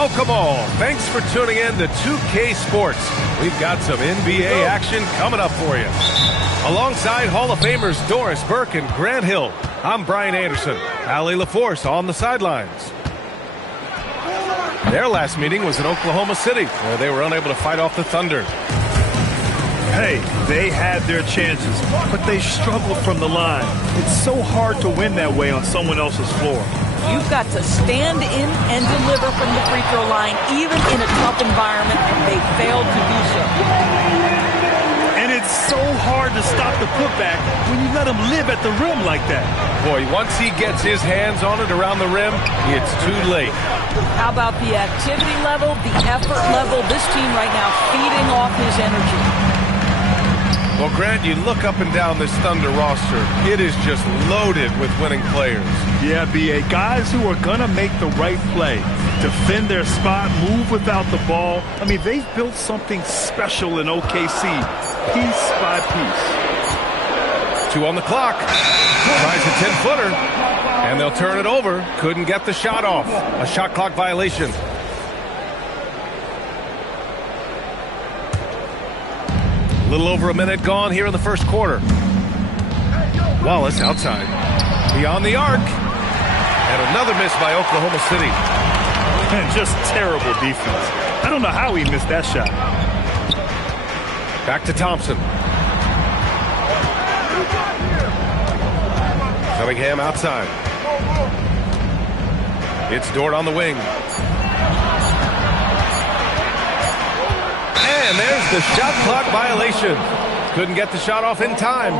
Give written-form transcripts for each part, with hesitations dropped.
Welcome all. Thanks for tuning in to 2K Sports. We've got some NBA action coming up for you. Alongside Hall of Famers Doris Burke and Grant Hill, I'm Brian Anderson. Allie LaForce on the sidelines. Their last meeting was in Oklahoma City, where they were unable to fight off the Thunder. Hey, they had their chances, but they struggled from the line. It's so hard to win that way on someone else's floor. You've got to stand in and deliver from the free throw line, even in a tough environment, and they failed to do so. And it's so hard to stop the putback when you let them live at the rim like that. Boy, once he gets his hands on it around the rim, it's too late. How about the activity level, the effort level? This team right now feeding off his energy. Well, Grant, you look up and down this Thunder roster, it is just loaded with winning players. Yeah, B.A., guys who are going to make the right play, defend their spot, move without the ball. I mean, they've built something special in OKC, piece by piece. 2 on the clock. Tries a 10-footer, and they'll turn it over. Couldn't get the shot off. A shot clock violation. A little over a minute gone here in the first quarter. Wallace outside. Beyond the arc. And another miss by Oklahoma City. And just terrible defense. I don't know how he missed that shot. Back to Thompson. Cunningham outside. It's Dort on the wing. And there's the shot clock violation. Couldn't get the shot off in time.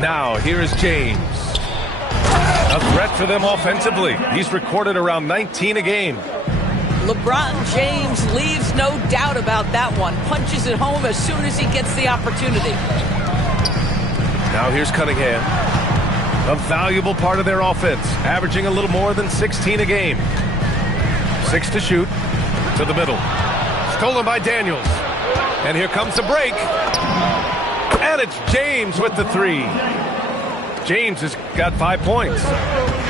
Now, here is James. A threat for them offensively. He's recorded around 19 a game. LeBron James leaves no doubt about that one. Punches it home as soon as he gets the opportunity. Now here's Cunningham. A valuable part of their offense, averaging a little more than 16 a game. 6 to shoot. To the middle. Stolen by Daniels. And here comes the break. And it's James with the 3. James has got 5 points.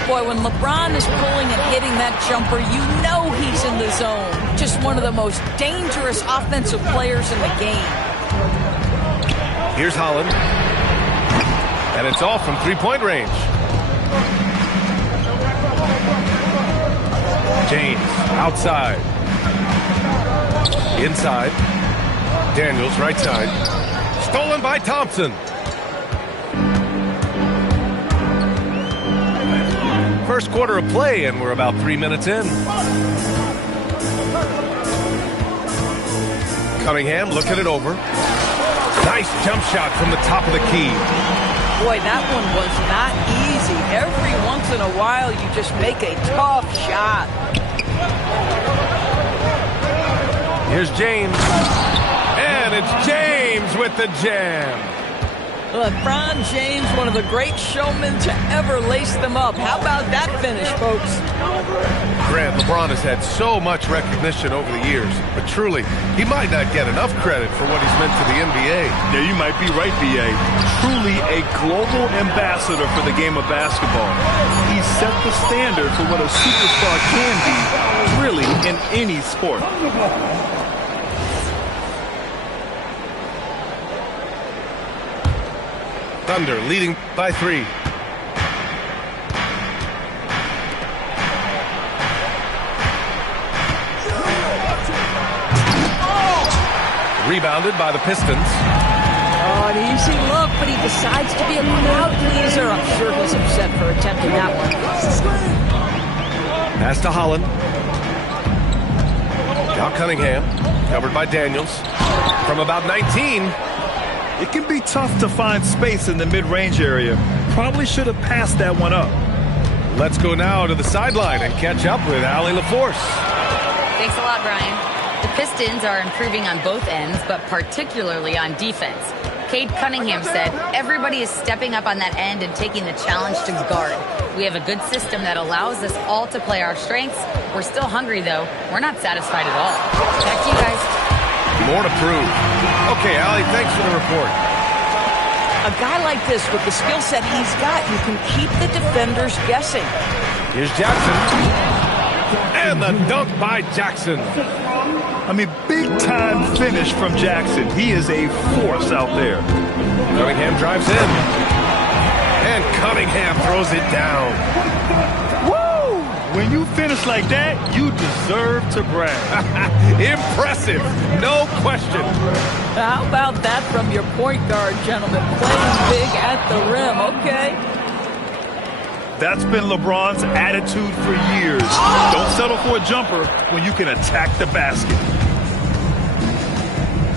Boy, when LeBron is pulling and hitting that jumper, you know he's in the zone. Just one of the most dangerous offensive players in the game. Here's Holland. And it's off from 3-point range. James outside. Inside. Daniels right side. Stolen by Thompson. First quarter of play, and we're about 3 minutes in. Cunningham looking it over. Nice jump shot from the top of the key. Boy, that one was not easy. Every once in a while, you just make a tough shot. Here's James. And it's James with the jam. LeBron James, one of the great showmen to ever lace them up. How about that finish, folks? Grant, LeBron has had so much recognition over the years, but truly, he might not get enough credit for what he's meant to the NBA. Yeah, you might be right, B.A. Truly a global ambassador for the game of basketball. He set the standard for what a superstar can be, really, in any sport. Thunder leading by 3. Rebounded by the Pistons. Oh, an easy look, but he decides to be a crowd pleaser. I'm sure he's upset for attempting that one. Pass to Holland. Now Cunningham, covered by Daniels. From about 19. It can be tough to find space in the mid-range area. Probably should have passed that one up. Let's go now to the sideline and catch up with Allie LaForce. Thanks a lot, Brian. The Pistons are improving on both ends, but particularly on defense. Cade Cunningham said, everybody is stepping up on that end and taking the challenge to guard. We have a good system that allows us all to play our strengths. We're still hungry, though. We're not satisfied at all. Back to you guys. More to prove. Okay, Allie, thanks for the report. A guy like this, with the skill set he's got, you can keep the defenders guessing. Here's Jackson. And the dunk by Jackson. I mean, big-time finish from Jackson. He is a force out there. Cunningham drives in. And Cunningham throws it down. Woo! When you finish like that, you deserve to brag. Impressive, no question. How about that from your point guard, gentlemen? Playing big at the rim, okay? That's been LeBron's attitude for years. Don't settle for a jumper when you can attack the basket.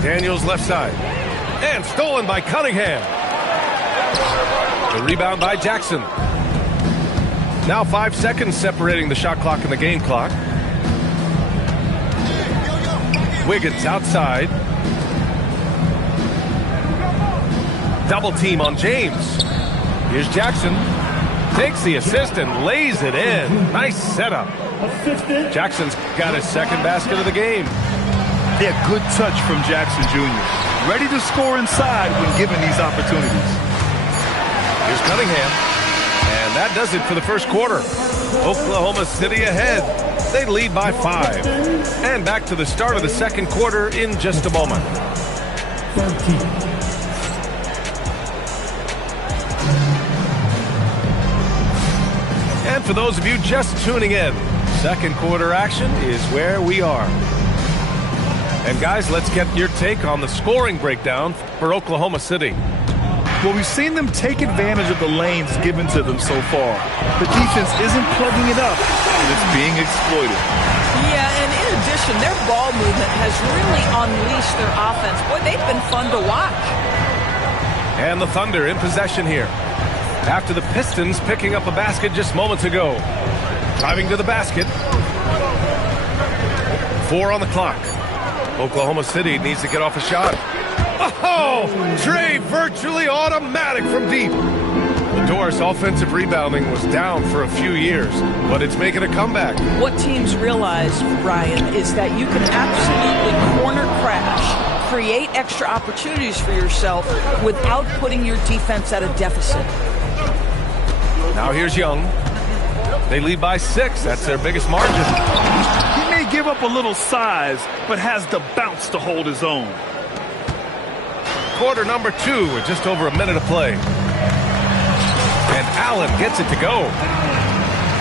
Daniels left side. And stolen by Cunningham. The rebound by Jackson. Now 5 seconds separating the shot clock and the game clock. Wiggins outside. Double team on James. Here's Jackson. Takes the assist and lays it in. Nice setup. Jackson's got his second basket of the game. Yeah, good touch from Jackson Jr. Ready to score inside when given these opportunities. Here's Cunningham. And that does it for the first quarter. Oklahoma City ahead. They lead by 5. And back to the start of the second quarter in just a moment. 13. And for those of you just tuning in, second quarter action is where we are. And guys, let's get your take on the scoring breakdown for Oklahoma City. Well, we've seen them take advantage of the lanes given to them so far. The defense isn't plugging it up, and it's being exploited. Yeah, and in addition, their ball movement has really unleashed their offense. Boy, they've been fun to watch. And the Thunder in possession here. After the Pistons picking up a basket just moments ago. Driving to the basket. 4 on the clock. Oklahoma City needs to get off a shot. Oh, Trey virtually automatic from deep. The Doris offensive rebounding was down for a few years, but it's making a comeback. What teams realize, Ryan, is that you can absolutely corner crash, create extra opportunities for yourself without putting your defense at a deficit. Now here's Young. They lead by 6. That's their biggest margin. He may give up a little size, but has the bounce to hold his own. Quarter number 2 with just over a minute of play. And Allen gets it to go.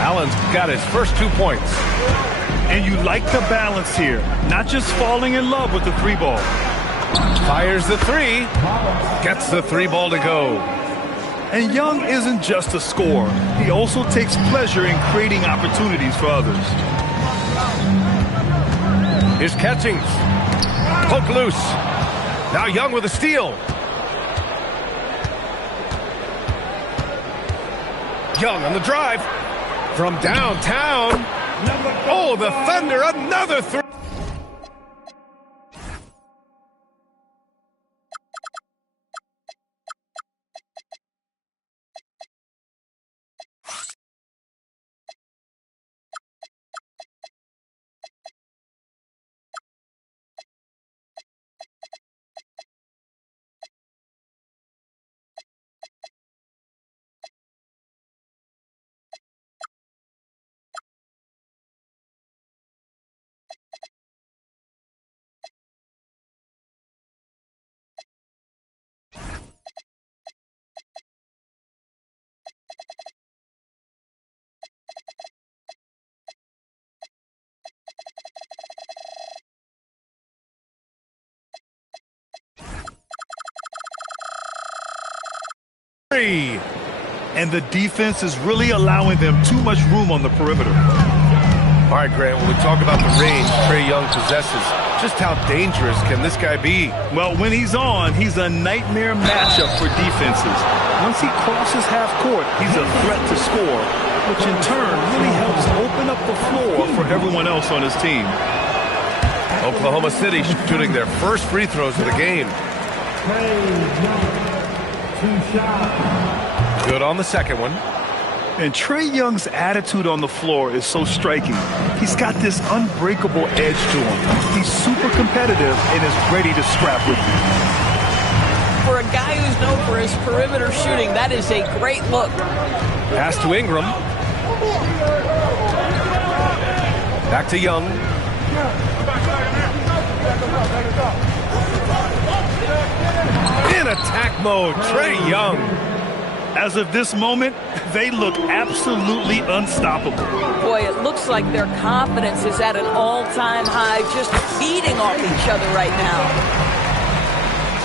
Allen's got his first 2 points. And you like the balance here. Not just falling in love with the 3-ball. Fires the 3. Gets the 3-ball to go. And Young isn't just a scorer. He also takes pleasure in creating opportunities for others. Here's Catchings. Poke loose. Now Young with a steal. Young on the drive. From downtown. Oh, the Thunder, another 3. And the defense is really allowing them too much room on the perimeter. All right, Grant, when we talk about the range Trae Young possesses, just how dangerous can this guy be? Well, when he's on, he's a nightmare matchup for defenses. Once he crosses half court, he's a threat to score, which in turn really helps open up the floor for everyone else on his team. Oklahoma City shooting their first free throws of the game. Good on the second one. And Trae Young's attitude on the floor is so striking. He's got this unbreakable edge to him. He's super competitive and is ready to scrap with you. For a guy who's known for his perimeter shooting, that is a great look. Pass to Ingram. Back to Young. In attack mode, Trae Young. As of this moment, they look absolutely unstoppable. Boy, it looks like their confidence is at an all-time high, just feeding off each other right now.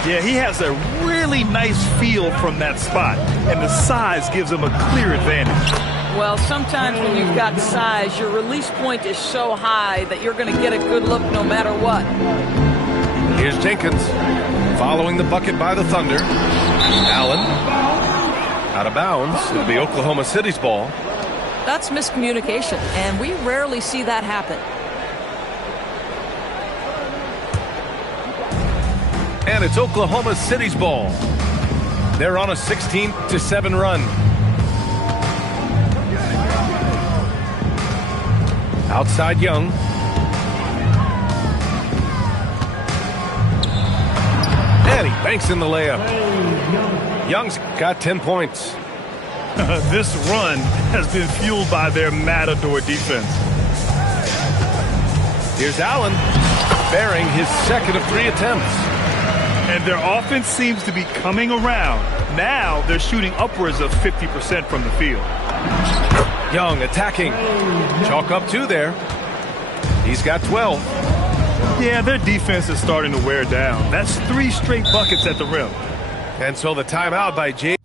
Yeah, he has a really nice feel from that spot, and the size gives him a clear advantage. Well, sometimes when you've got size, your release point is so high that you're going to get a good look no matter what. Here's Jenkins following the bucket by the Thunder. Allen out of bounds. It'll be Oklahoma City's ball. That's miscommunication, and we rarely see that happen. And it's Oklahoma City's ball. They're on a 16-7 run. Outside Young. And he banks in the layup. Young's got 10 points. This run has been fueled by their Matador defense. Here's Allen, bearing his second of 3 attempts. And their offense seems to be coming around. Now they're shooting upwards of 50% from the field. Young attacking. Chalk up 2 there. He's got 12. Yeah, their defense is starting to wear down. That's 3 straight buckets at the rim. And so the timeout by J.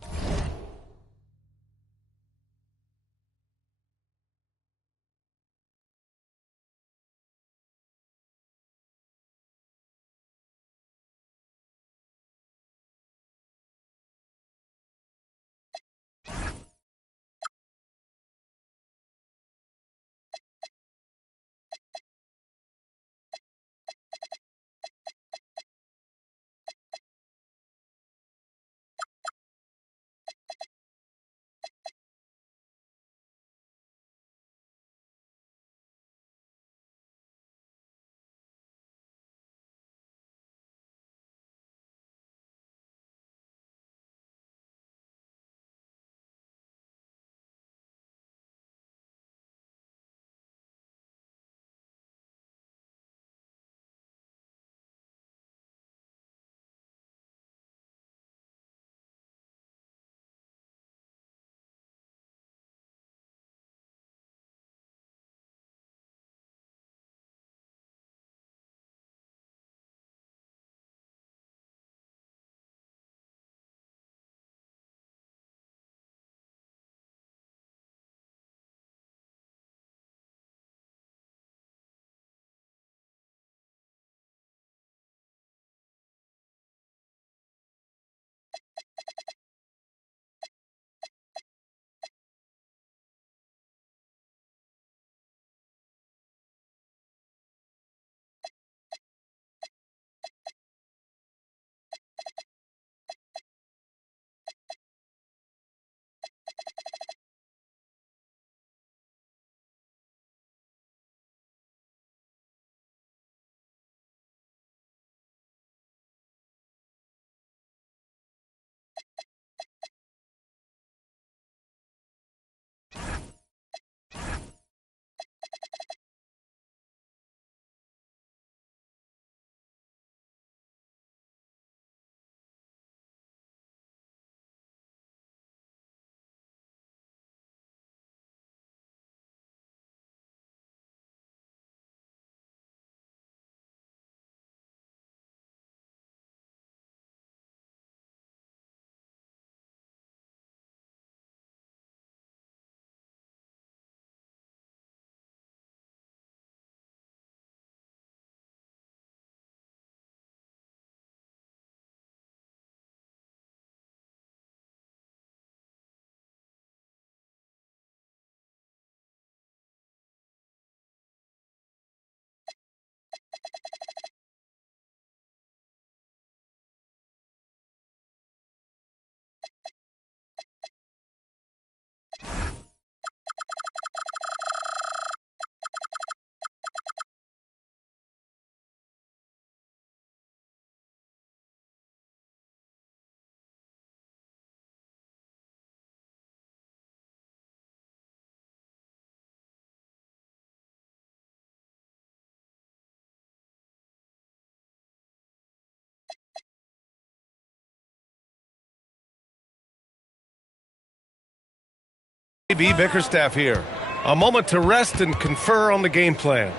B. Bickerstaff here. A moment to rest and confer on the game plan.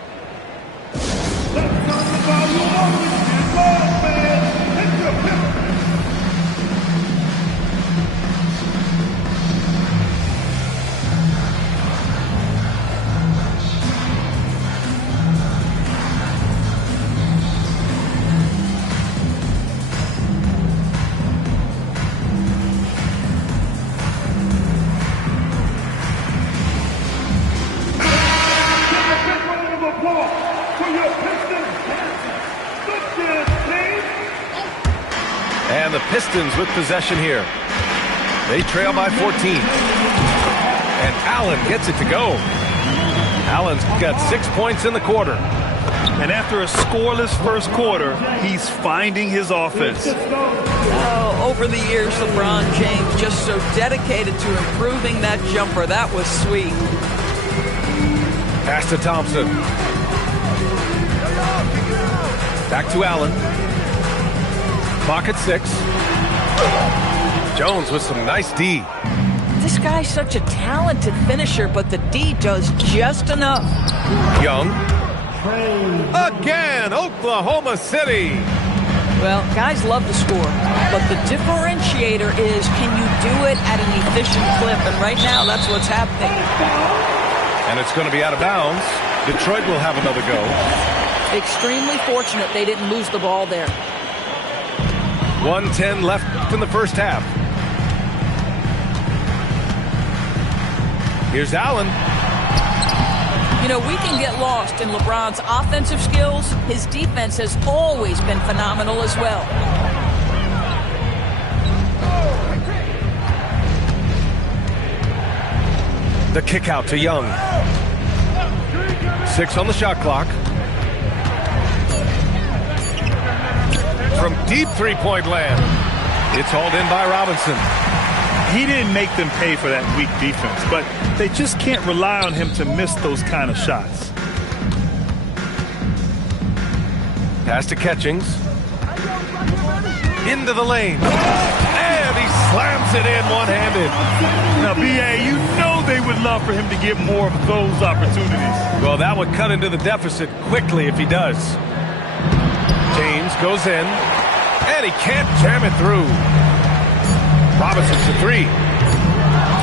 And the Pistons with possession here. They trail by 14. And Allen gets it to go. Allen's got 6 points in the quarter. And after a scoreless first quarter, he's finding his offense. Oh, over the years, LeBron James just so dedicated to improving that jumper. That was sweet. Pass to Thompson. Back to Allen. Clock at 6. Jones with some nice D. This guy's such a talented finisher, but the D does just enough. Young. Again, Oklahoma City. Well, guys love to score, but the differentiator is, can you do it at an efficient clip? And right now, that's what's happening. And it's going to be out of bounds. Detroit will have another go. Extremely fortunate they didn't lose the ball there. 1:10 left in the first half. Here's Allen. You know, we can get lost in LeBron's offensive skills. His defense has always been phenomenal as well. The kick out to Young. 6 on the shot clock. From deep three-point land. It's hauled in by Robinson. He didn't make them pay for that weak defense, but they just can't rely on him to miss those kind of shots. Pass to Catchings. Into the lane. And he slams it in one-handed. Now, B.A., you know they would love for him to get more of those opportunities. Well, that would cut into the deficit quickly if he does. James goes in, and he can't jam it through. Robinson to 3.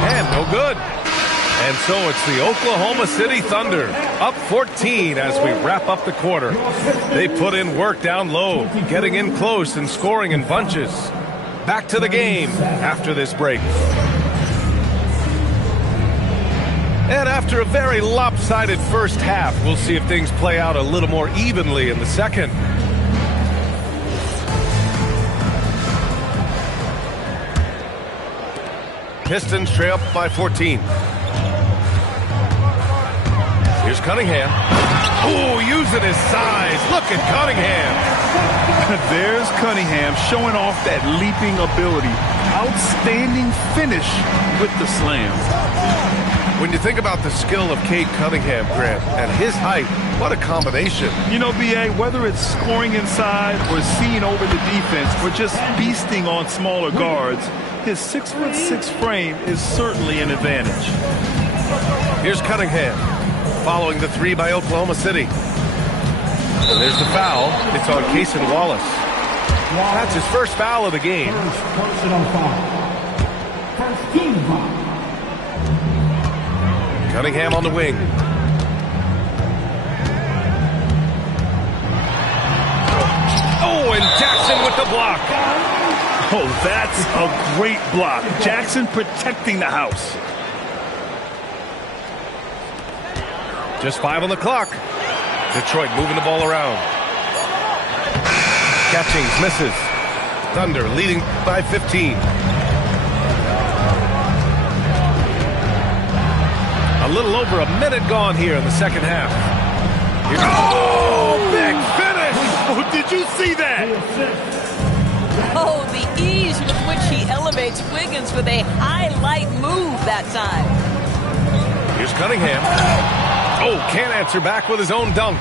And no good. And so it's the Oklahoma City Thunder up 14 as we wrap up the quarter. They put in work down low, getting in close and scoring in bunches. Back to the game after this break. And after a very lopsided first half, we'll see if things play out a little more evenly in the second. Pistons trail up by 14. Here's Cunningham. Oh, using his size. Look at Cunningham. There's Cunningham showing off that leaping ability. Outstanding finish with the slam. When you think about the skill of Cade Cunningham, Grant, and his height, what a combination. You know, B.A., whether it's scoring inside or seeing over the defense or just feasting on smaller guards, his 6'6" frame is certainly an advantage. Here's Cunningham, following the 3 by Oklahoma City. And there's the foul. It's on Cason Wallace. That's his first foul of the game. Personal foul. First team foul. Cunningham on the wing. Oh, and Jackson with the block. Oh, that's a great block. Jackson protecting the house. Just 5 on the clock. Detroit moving the ball around. Catchings misses. Thunder leading by 15. A little over a minute gone here in the second half. Oh, big finish! Oh, did you see that? Oh, the ease with which he elevates Wiggins with a highlight move that time. Here's Cunningham. Oh, can't answer back with his own dunk.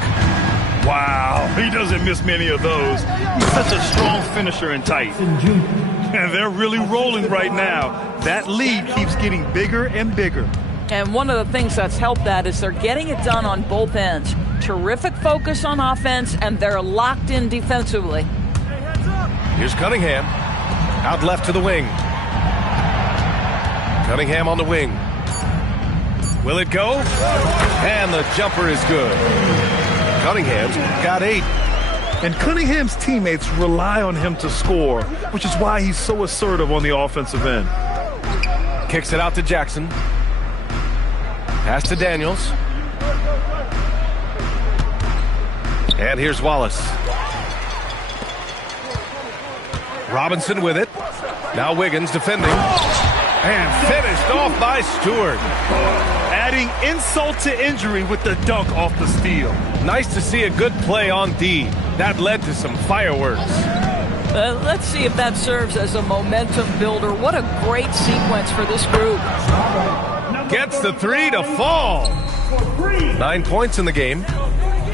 Wow, he doesn't miss many of those. He's such a strong finisher and tight. And they're really rolling right now. That lead keeps getting bigger and bigger. And one of the things that's helped that is they're getting it done on both ends. Terrific focus on offense, and they're locked in defensively. Here's Cunningham. Out left to the wing. Cunningham on the wing. Will it go? And the jumper is good. Cunningham's got 8. And Cunningham's teammates rely on him to score, which is why he's so assertive on the offensive end. Kicks it out to Jackson. Pass to Daniels. And here's Wallace. Robinson with it. Now Wiggins defending. And finished off by Stewart. Adding insult to injury with the dunk off the steal. Nice to see a good play on D. That led to some fireworks. Let's see if that serves as a momentum builder. What a great sequence for this group. Gets the 3 to fall. 9 points in the game.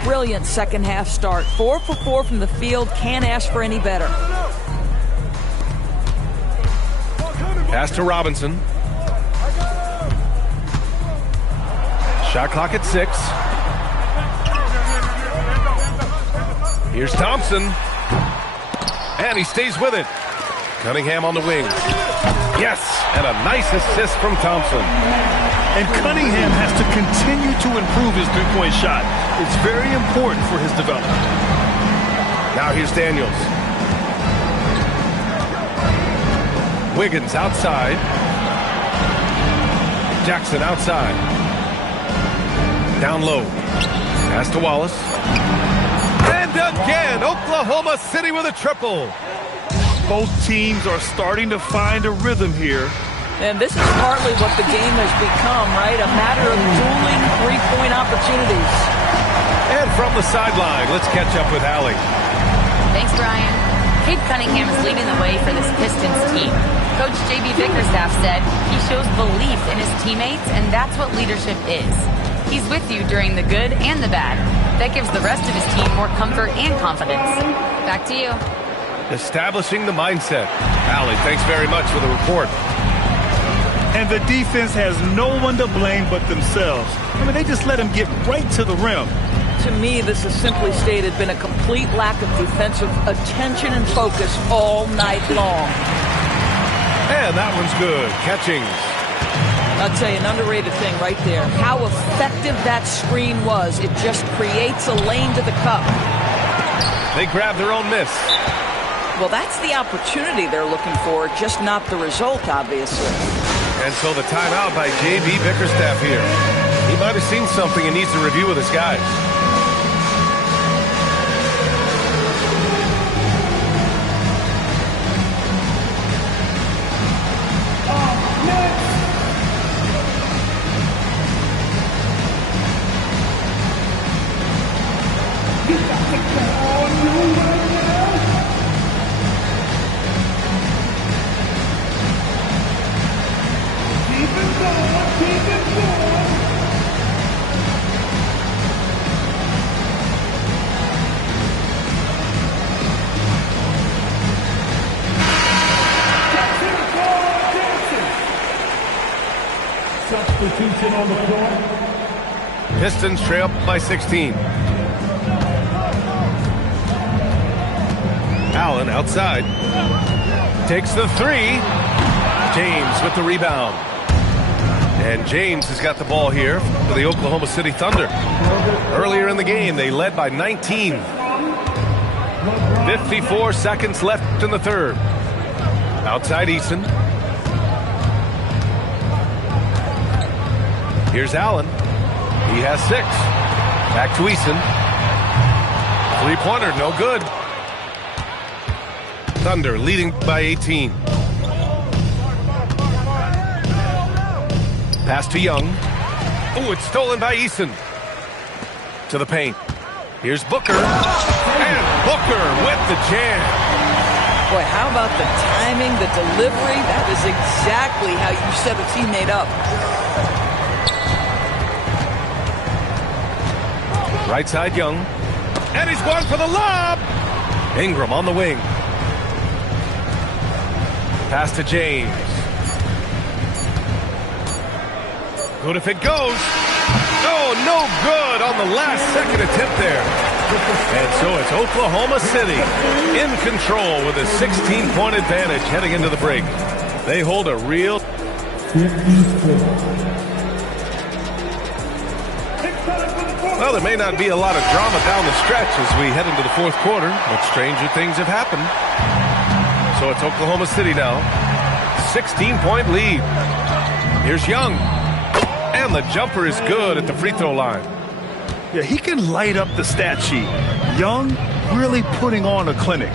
Brilliant second half start. 4 for 4 from the field. Can't ask for any better. Pass to Robinson. Shot clock at 6. Here's Thompson. And he stays with it. Cunningham on the wing. Yes, and a nice assist from Thompson. And Cunningham has to continue to improve his three-point shot. It's very important for his development. Now here's Daniels. Wiggins outside. Jackson outside. Down low. Pass to Wallace. And again, Oklahoma City with a triple. Both teams are starting to find a rhythm here. And this is partly what the game has become, right? A matter of dueling three-point opportunities. And from the sideline, let's catch up with Allie. Thanks, Brian. Cade Cunningham is leading the way for this Pistons team. Coach J.B. Bickerstaff said he shows belief in his teammates, and that's what leadership is. He's with you during the good and the bad. That gives the rest of his team more comfort and confidence. Back to you. Establishing the mindset. Allie, thanks very much for the report. And the defense has no one to blame but themselves. I mean, they just let him get right to the rim. To me, this has simply stated been a complete lack of defensive attention and focus all night long. And that one's good. Catching. I'll tell you, an underrated thing right there. How effective that screen was. It just creates a lane to the cup. They grab their own miss. Well, that's the opportunity they're looking for, just not the result, obviously. And so the timeout by J.B. Bickerstaff here. He might have seen something and needs to review with his guys. Substitution on the floor. Pistons trail by 16. Allen outside. Takes the 3. James with the rebound. And James has got the ball here for the Oklahoma City Thunder. Earlier in the game, they led by 19. 54 seconds left in the third. Outside Eason. Here's Allen. He has 6. Back to Eason. Three-pointer, no good. Thunder leading by 18. Pass to Young. Oh, it's stolen by Eason. To the paint. Here's Booker. And Booker with the jam. Boy, how about the timing, the delivery? That is exactly how you set a teammate up. Right side Young. And he's going for the lob. Ingram on the wing. Pass to James. Good if it goes. Oh, no good on the last second attempt there. And so it's Oklahoma City in control with a 16-point advantage heading into the break. They hold a real... Well, there may not be a lot of drama down the stretch as we head into the fourth quarter, but stranger things have happened. So it's Oklahoma City now. 16-point lead. Here's Young. And the jumper is good at the free throw line. Yeah, he can light up the stat sheet. Young really putting on a clinic.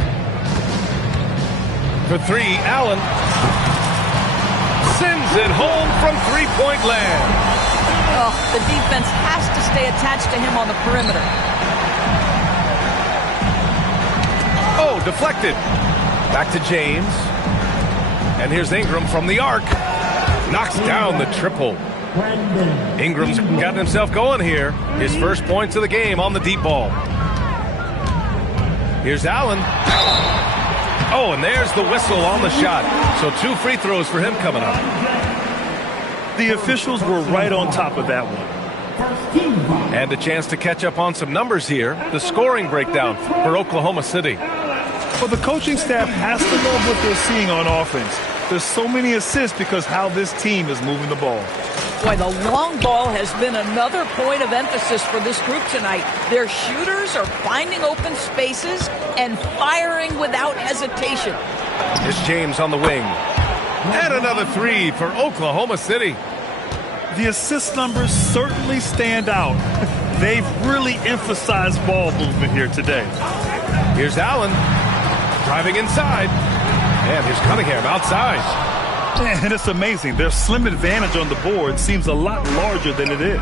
For three, Allen sends it home from three-point land. Oh, the defense has to stay attached to him on the perimeter. Oh, deflected. Back to James. And here's Ingram from the arc. Knocks down the triple. Ingram's gotten himself going here. His first points of the game on the deep ball. Here's Allen. Oh, and there's the whistle on the shot. So 2 free throws for him coming up. The officials were right on top of that one. And a chance to catch up on some numbers here. The scoring breakdown for Oklahoma City. Well, the coaching staff has to love what they're seeing on offense. There's so many assists because how this team is moving the ball. Boy, the long ball has been another point of emphasis for this group tonight. Their shooters are finding open spaces and firing without hesitation. Here's James on the wing. And another 3 for Oklahoma City. The assist numbers certainly stand out. They've really emphasized ball movement here today. Here's Allen driving inside. And here's Cunningham outside. And it's amazing. Their slim advantage on the board seems a lot larger than it is.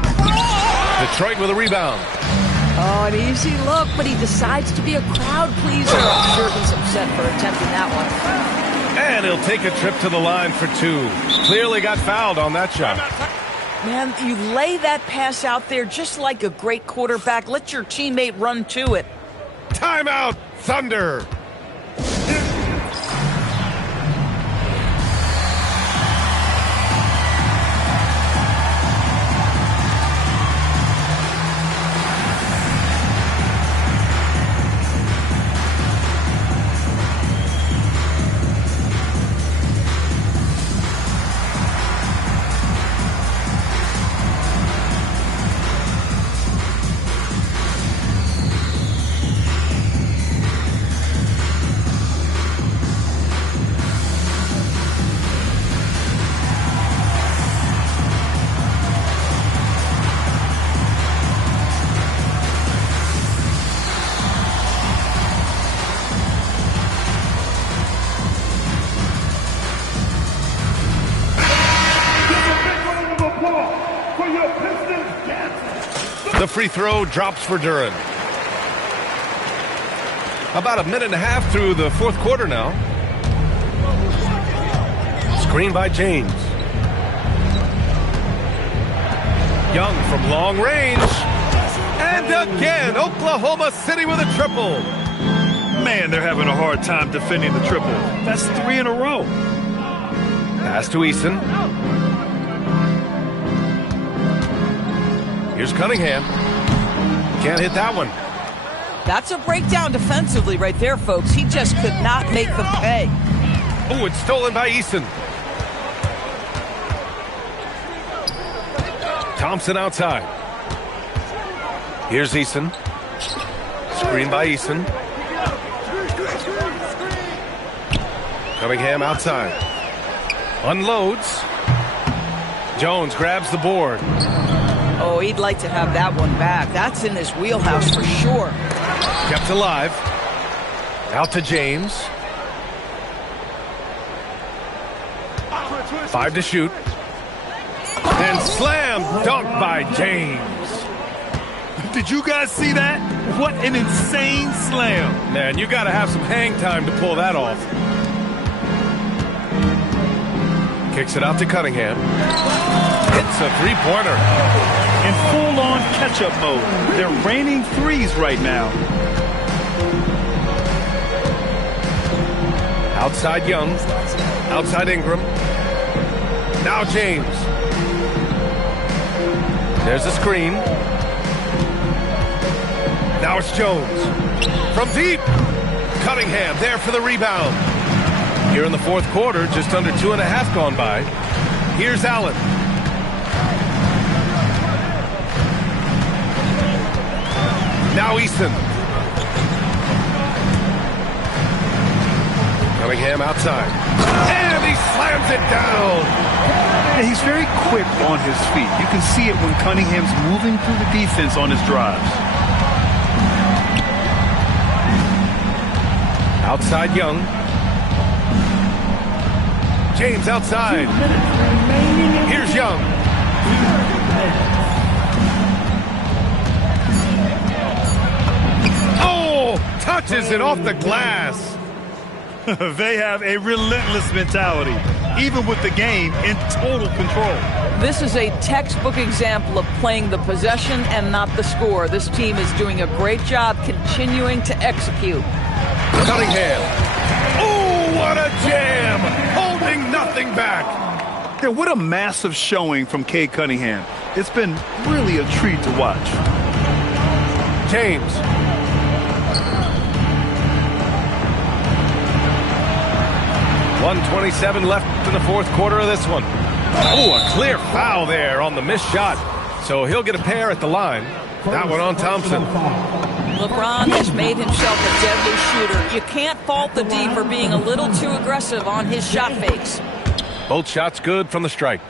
Detroit with a rebound. Oh, an easy look, but he decides to be a crowd pleaser. I'm sure he's upset for attempting that one. And he'll take a trip to the line for 2. Clearly got fouled on that shot. Man, you lay that pass out there just like a great quarterback. Let your teammate run to it. Timeout, Thunder. The free throw drops for Duren. About a minute and a half through the fourth quarter now. Screen by James. Young from long range. And again, Oklahoma City with a triple. Man, they're having a hard time defending the triple. That's 3 in a row. Pass to Eason. Here's Cunningham. Can't hit that one. That's a breakdown defensively right there, folks. He just could not make them pay. Oh, it's stolen by Eason. Thompson outside. Here's Eason. Screen by Eason. Cunningham outside. Unloads. Jones grabs the board. Oh, he'd like to have that one back. That's in his wheelhouse for sure. Kept alive. Out to James. 5 to shoot. And slam dunk by James. Did you guys see that? What an insane slam. Man, you got to have some hang time to pull that off. Kicks it out to Cunningham. It's a three-pointer. In full-on catch-up mode. They're raining threes right now. Outside Young. Outside Ingram. Now James. There's a screen. Now it's Jones. From deep. Cunningham there for the rebound. Here in the fourth quarter, just under 2.5 gone by. Here's Allen. Now Easton. Cunningham outside. And he slams it down. And he's very quick on his feet. You can see it when Cunningham's moving through the defense on his drives. Outside Young. James outside. Here's Young. Oh, touches it off the glass. They have a relentless mentality, even with the game in total control. This is a textbook example of playing the possession and not the score. This team is doing a great job continuing to execute. Cunningham. Oh, what a jam! Holding nothing back. Yeah, what a massive showing from Cade Cunningham. It's been really a treat to watch. James. .127 left in the fourth quarter of this one. Oh, a clear foul there on the missed shot. So he'll get a pair at the line. That one on Thompson. LeBron has made himself a deadly shooter. You can't fault the D for being a little too aggressive on his shot fakes. Both shots good from the strike.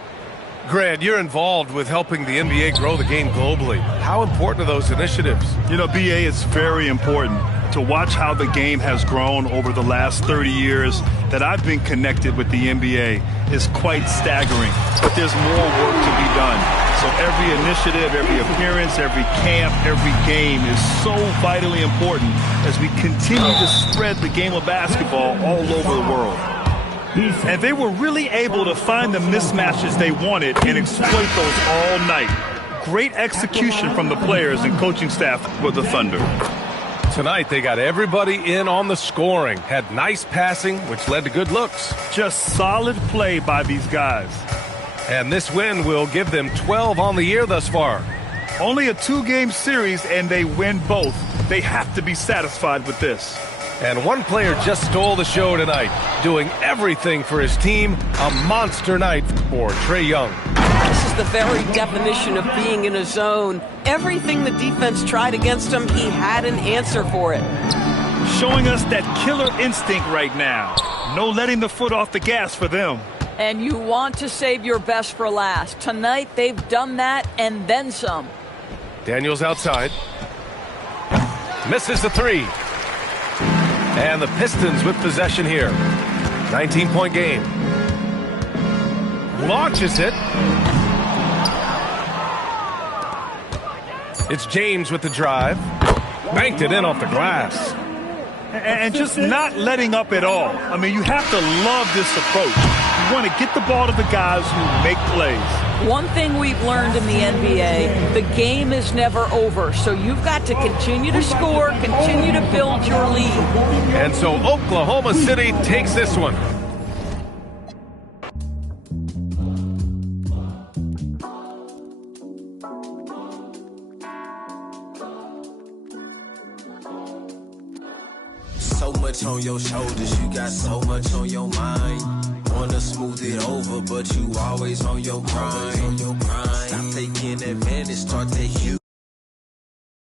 Grant, you're involved with helping the NBA grow the game globally. How important are those initiatives? You know, BA, it's very important to watch how the game has grown over the last 30 years that I've been connected with the NBA is quite staggering. But there's more work to be done. So every initiative, every appearance, every camp, every game is so vitally important as we continue to spread the game of basketball all over the world. And they were really able to find the mismatches they wanted and exploit those all night. Great execution from the players and coaching staff with the Thunder. Tonight, they got everybody in on the scoring. Had nice passing, which led to good looks. Just solid play by these guys. And this win will give them 12 on the year thus far. Only a 2-game series, and they win both. They have to be satisfied with this. And one player just stole the show tonight, doing everything for his team. A monster night for Trae Young. This is the very definition of being in a zone. Everything the defense tried against him, he had an answer for it. Showing us that killer instinct right now. No letting the foot off the gas for them. And you want to save your best for last. Tonight, they've done that and then some. Daniels outside. Misses the three. And the Pistons with possession here. 19-point game. Launches it. It's James with the drive. Banked it in off the glass. And just not letting up at all. I mean, you have to love this approach. You want to get the ball to the guys who make plays. One thing we've learned in the NBA, the game is never over. So you've got to continue to score, continue to build your lead. And so Oklahoma City takes this one. So much on your shoulders, you got so much on your mind. Wanna smooth it over, but you always on your grind. Stop taking advantage, start taking you.